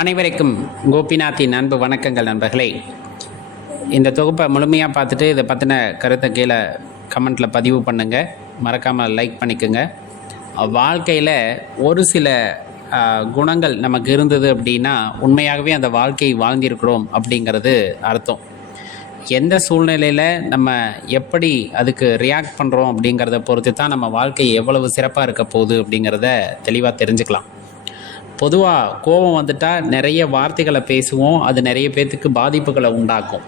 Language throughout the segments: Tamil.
அனைவருக்கும் கோபிநாத்தின் அன்பு வணக்கங்கள் நண்பர்களே. இந்த தொகுப்பை முழுமையாக பார்த்துட்டு இதை பற்றின கருத்தை கீழே கமெண்ட்டில் பதிவு பண்ணுங்கள் மறக்காமல் லைக் பண்ணிக்கோங்க. வாழ்க்கையில் ஒரு சில குணங்கள் நமக்கு இருந்தது அப்படின்னா உண்மையாகவே அந்த வாழ்க்கையை வாழ்ந்திருக்கிறோம் அப்படிங்கிறது அர்த்தம். எந்த சூழ்நிலையில் நம்ம எப்படி அதுக்கு ரியாக்ட் பண்ணுறோம் அப்படிங்கிறத பொறுத்து தான் நம்ம வாழ்க்கை எவ்வளவு சிறப்பாக இருக்க போகுது அப்படிங்கிறத தெளிவாக தெரிஞ்சுக்கலாம். பொதுவாக கோபம் வந்துட்டால் நிறைய வார்த்தைகளை பேசுவோம். அது நிறைய பேர்த்துக்கு பாதிப்புகளை உண்டாக்கும்.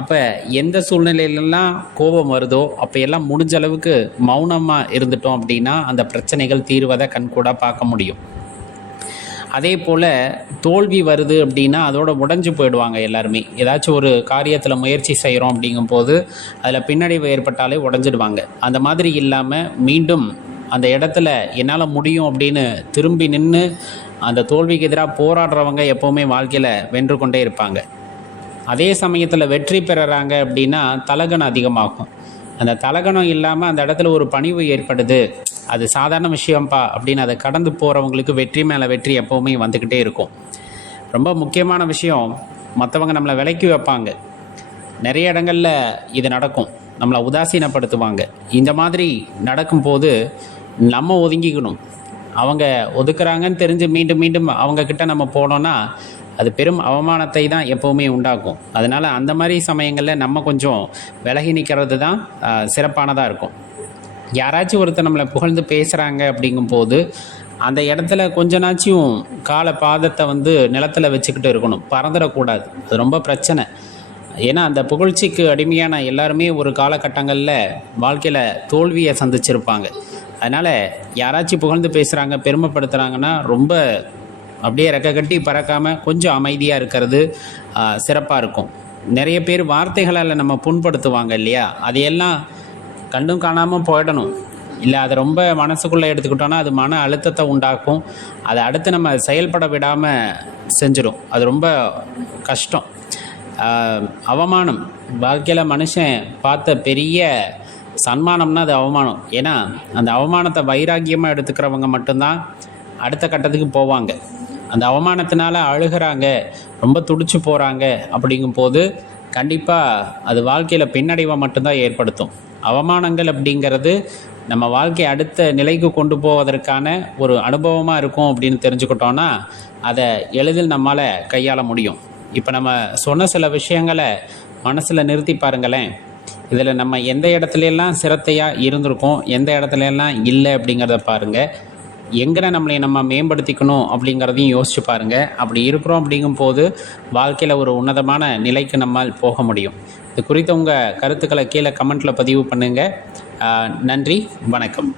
அப்போ எந்த சூழ்நிலையிலலாம் கோபம் வருதோ அப்போ எல்லாம் முடிஞ்ச அளவுக்கு மௌனமாக இருந்துட்டோம் அப்படின்னா அந்த பிரச்சனைகள் தீர்வதை கண்கூடாக பார்க்க முடியும். அதே போல் தோல்வி வருது அப்படின்னா அதோட உடஞ்சு போயிடுவாங்க எல்லாருமே. ஏதாச்சும் ஒரு காரியத்தில் முயற்சி செய்கிறோம் அப்படிங்கும்போது அதில் பின்னடைவு ஏற்பட்டாலே உடஞ்சிடுவாங்க. அந்த மாதிரி இல்லாமல் மீண்டும் அந்த இடத்துல என்னால் முடியும் அப்படின்னு திரும்பி நின்று அந்த தோல்விக்கு எதிராக போராடுறவங்க எப்போவுமே வாழ்க்கையில் வென்று கொண்டே இருப்பாங்க. அதே சமயத்தில் வெற்றி பெறுறாங்க அப்படின்னா தலகணம் அதிகமாகும். அந்த தலகணம் இல்லாமல் அந்த இடத்துல ஒரு பணிவு ஏற்படுது. அது சாதாரண விஷயம்ப்பா அப்படின்னு அதை கடந்து போகிறவங்களுக்கு வெற்றி மேலே வெற்றி எப்போவுமே வந்துக்கிட்டே இருக்கும். ரொம்ப முக்கியமான விஷயம் மற்றவங்க நம்மளை விலக்கி வைப்பாங்க. நிறைய இடங்களில் இது நடக்கும். நம்மளை உதாசீனப்படுத்துவாங்க. இந்த மாதிரி நடக்கும்போது நம்ம ஒதுங்கிக்கணும். அவங்க ஒதுக்குறாங்கன்னு தெரிஞ்சு மீண்டும் மீண்டும் அவங்க கிட்ட நம்ம போனோம்னா அது பெரும் அவமானத்தை தான் எப்போவுமே உண்டாக்கும். அதனால் அந்த மாதிரி சமயங்களில் நம்ம கொஞ்சம் விலகி நிற்கிறது தான் சிறப்பானதாக இருக்கும். யாராச்சும் ஒருத்தர் நம்மளை புகழ்ந்து பேசுகிறாங்க அப்படிங்கும்போது அந்த இடத்துல கொஞ்ச நாச்சும் பாதத்தை வந்து நிலத்தில் வச்சுக்கிட்டு இருக்கணும். பறந்துடக்கூடாது. அது ரொம்ப பிரச்சனை. ஏன்னா அந்த புகழ்ச்சிக்கு அடிமையான எல்லாருமே ஒரு காலகட்டங்களில் வாழ்க்கையில் தோல்வியை சந்திச்சிருப்பாங்க. அதனால் யாராச்சும் புகழ்ந்து பேசுகிறாங்க பெருமைப்படுத்துகிறாங்கன்னா ரொம்ப அப்படியே ரெக்க கட்டி பறக்காமல் கொஞ்சம் அமைதியாக இருக்கிறது சிறப்பாக இருக்கும். நிறைய பேர் வார்த்தைகளால் நம்ம புண்படுத்துவாங்க இல்லையா? அதையெல்லாம் கண்டும் காணாமல் போயிடணும். இல்லை அதை ரொம்ப மனசுக்குள்ளே எடுத்துக்கிட்டோன்னா அது மன அழுத்தத்தை உண்டாக்கும். அதை அடுத்து நம்ம செயல்பட விடாமல் செஞ்சிடும் அது ரொம்ப கஷ்டம். அவமானம். வாழ்க்கையில் மனுஷன் பார்த்த பெரிய சன்மானம்னா அது அவமானம். ஏன்னா அந்த அவமானத்தை வைராக்கியமாக எடுத்துக்கிறவங்க மட்டும்தான் அடுத்த கட்டத்துக்கு போவாங்க. அந்த அவமானத்தினால அழுகிறாங்க ரொம்ப துடிச்சு போகிறாங்க அப்படிங்கும்போது கண்டிப்பாக அது வாழ்க்கையில் பின்னடைவை மட்டும்தான் ஏற்படுத்தும். அவமானங்கள் அப்படிங்கிறது நம்ம வாழ்க்கையை அடுத்த நிலைக்கு கொண்டு போவதற்கான ஒரு அனுபவமாக இருக்கும் அப்படின்னு தெரிஞ்சுக்கிட்டோன்னா அதை எளிதில் நம்மளால் கையாள முடியும். இப்போ நம்ம சொன்ன சில விஷயங்களை மனசில் நிறுத்தி பாருங்களேன். இதில் நம்ம எந்த இடத்துல எல்லாம் சிரத்தையாக இருந்திருக்கோம் எந்த இடத்துல எல்லாம் இல்லை அப்படிங்கிறத பாருங்கள் எங்கே நம்மளை நம்ம மேம்படுத்திக்கணும் அப்படிங்கிறதையும் யோசிச்சு பாருங்கள் அப்படி இருக்கிறோம் அப்படிங்கும்போது வாழ்க்கையில் ஒரு உன்னதமான நிலைக்கு நம்மால் போக முடியும். இது குறித்த உங்கள் கருத்துக்களை கீழே கமெண்ட்டில் பதிவு பண்ணுங்கள் நன்றி வணக்கம்.